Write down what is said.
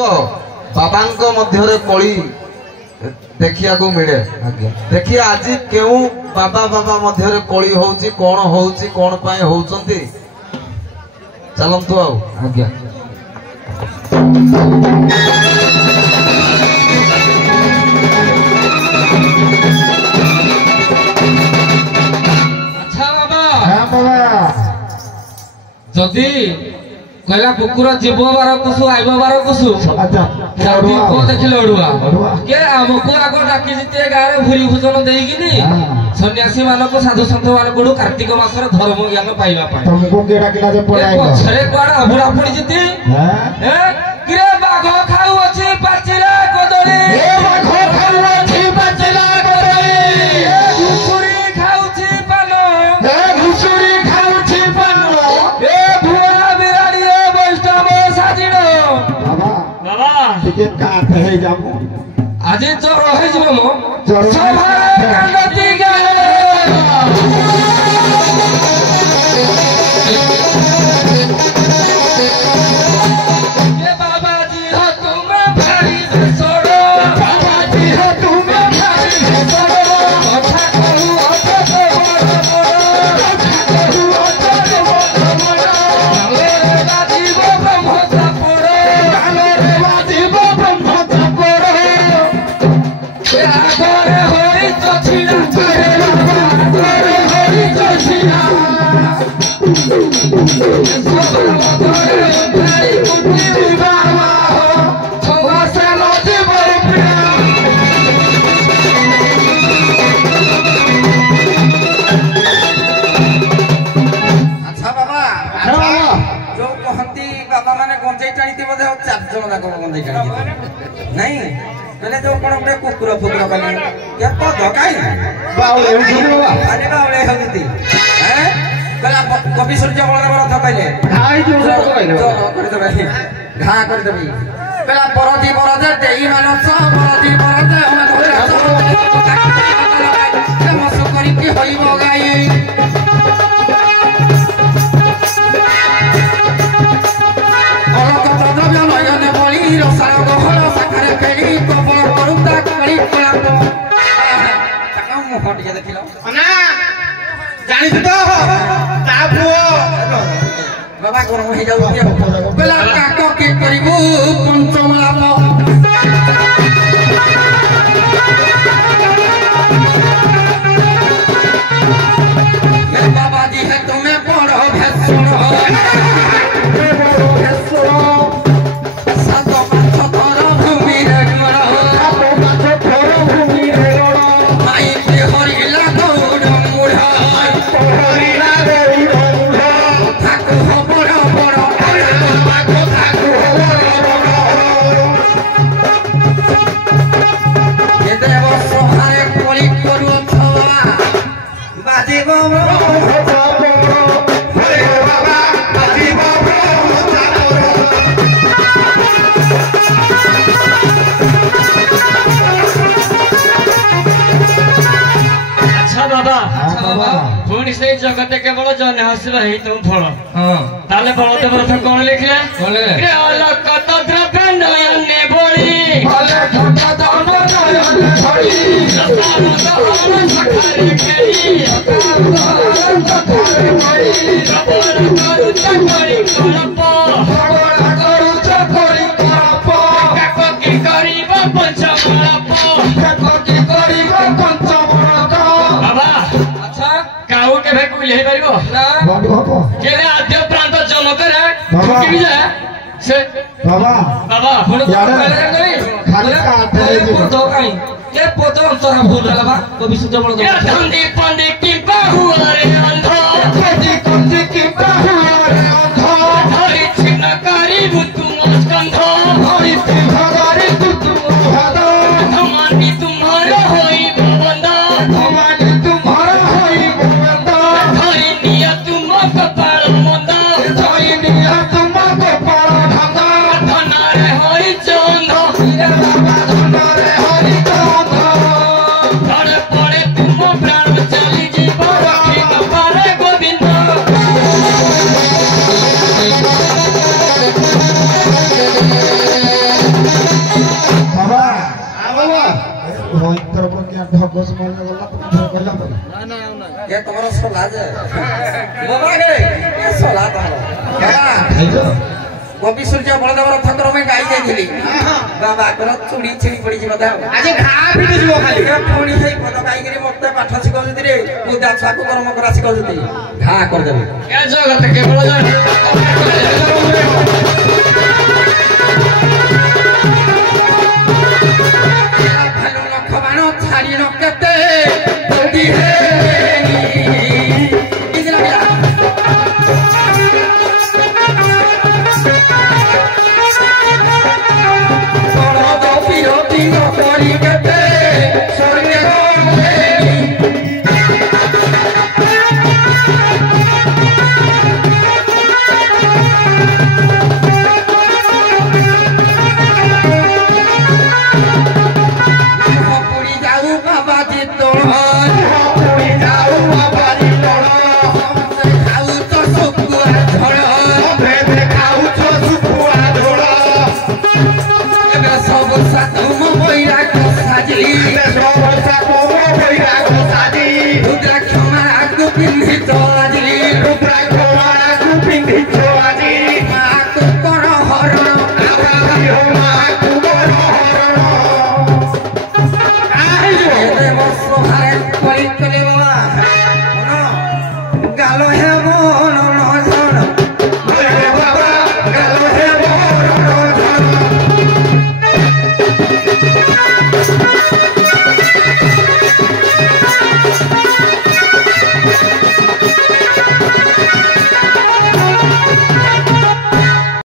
बाबा मध्य कली देखिया को मिले देखिए आज क्यों बाबा बाबा मध्य कली होउची कौन पाए होउचंती चलंतु आज्ञा अच्छा बाबा जदि कहला कुकुर जीव बार कुसु आइब बार कुसु देखिले अड़ुआ के आमको आग डाकी जीते गाँव भूरी भोजन देकिनी सन्यासी मानक साधु सन्थ मानक कार्तिक मासर धर्म ज्ञान पाइबा पछरे कुआडे अबुड़ा पड़ी जीती किरे बाघ खाऊ अछि पाचिला कदली आज जर बाबाजी हो तुम्हें भारी छोड़ो बाबाजी हो तुम्हें भारी छोड़ो अच्छा कहू नहीं मैंने जो कौन गोटे कुकुर फुकुर कले क्या पद काई बाउले अरे बाउले होती हैं कला कवि सूर्य बलदेव रथ पहले हाई जो कर दे घा कर दे कला परदी परदे देई मानस परदी परदे हम धरे मस करी की होइबो गाई बाबा कौन हो जाऊ बेला काको के करिबू पंचम लाभ बाबा जी है तुम्हें पढ़ो भेसुनो पुणी से जगत केवल जन हसवा ही तुम फल ताले बलदेव रथ कौन लिखले अलकत द्रव्य नयने बड़ी अलकत द्रव्य नयने बड़ी सखारे केरी सखारे केरी करू चकोरी करप करू चकोरी करप काकी करिब पंचमलप काकी करिब पंचमलप बाबा अच्छा काऊ के भाई कोई ले परिबो ना केले आद्य प्रांत जनकर है कि जा से बाबा बाबा फोन करे खाली काटे तो काई के पोतो अंतर भूल लबा कवि सुध बड़ दो धंदी पंडी की बाहु रे अंधो पंडी पंडी की बाहु रे अंधो हरि छिन करी बुतु मस्कंधो हरि छिन करी बुतु मस्कंधो धमानी तुम्हारा होई बंदा धमानी तुम्हारा होई बंदा धई निया तुम कपाल मंदा धई निया तुम कपाल ढंगा धनारे होई चंदो धनारे होई चंदो पड़े तुम प्राण चली जीव रखी ଭୟଙ୍କର ବନ୍ୟା ଢଗସ ମନେ ଗଲା ତମେ କହିଲା ପରେ ଏ ତମର ସଲା ଯେ ବାବା ରେ ଏ ସଲା ତମର ବାବା ଖାଇଛ ଗୋପୀ ସୂର୍ଯ୍ୟ ବଳଦେବର ଠାକୁର ପାଇଁ ଗାଇ ଯାଇଥିଲି ବାବା କର ଚୁଡ଼ି ଛିଡ଼ି ପଡ଼ିଛି ବୋଧେ ଆଜି ଘା ଫିଟି ଯିବ ଖାଲି ପୁଣି ହେଇ ପଦ ଗାଇକିରି ମତେ ପାଠ ଶିଖଉଛନ୍ତି ରେ ମୁଁ ଛୁଆକୁ କର୍ମ କରା ଶିଖଉଛନ୍ତି ଘା କରିଦେବି ଏ ଜଗତ କେବଳ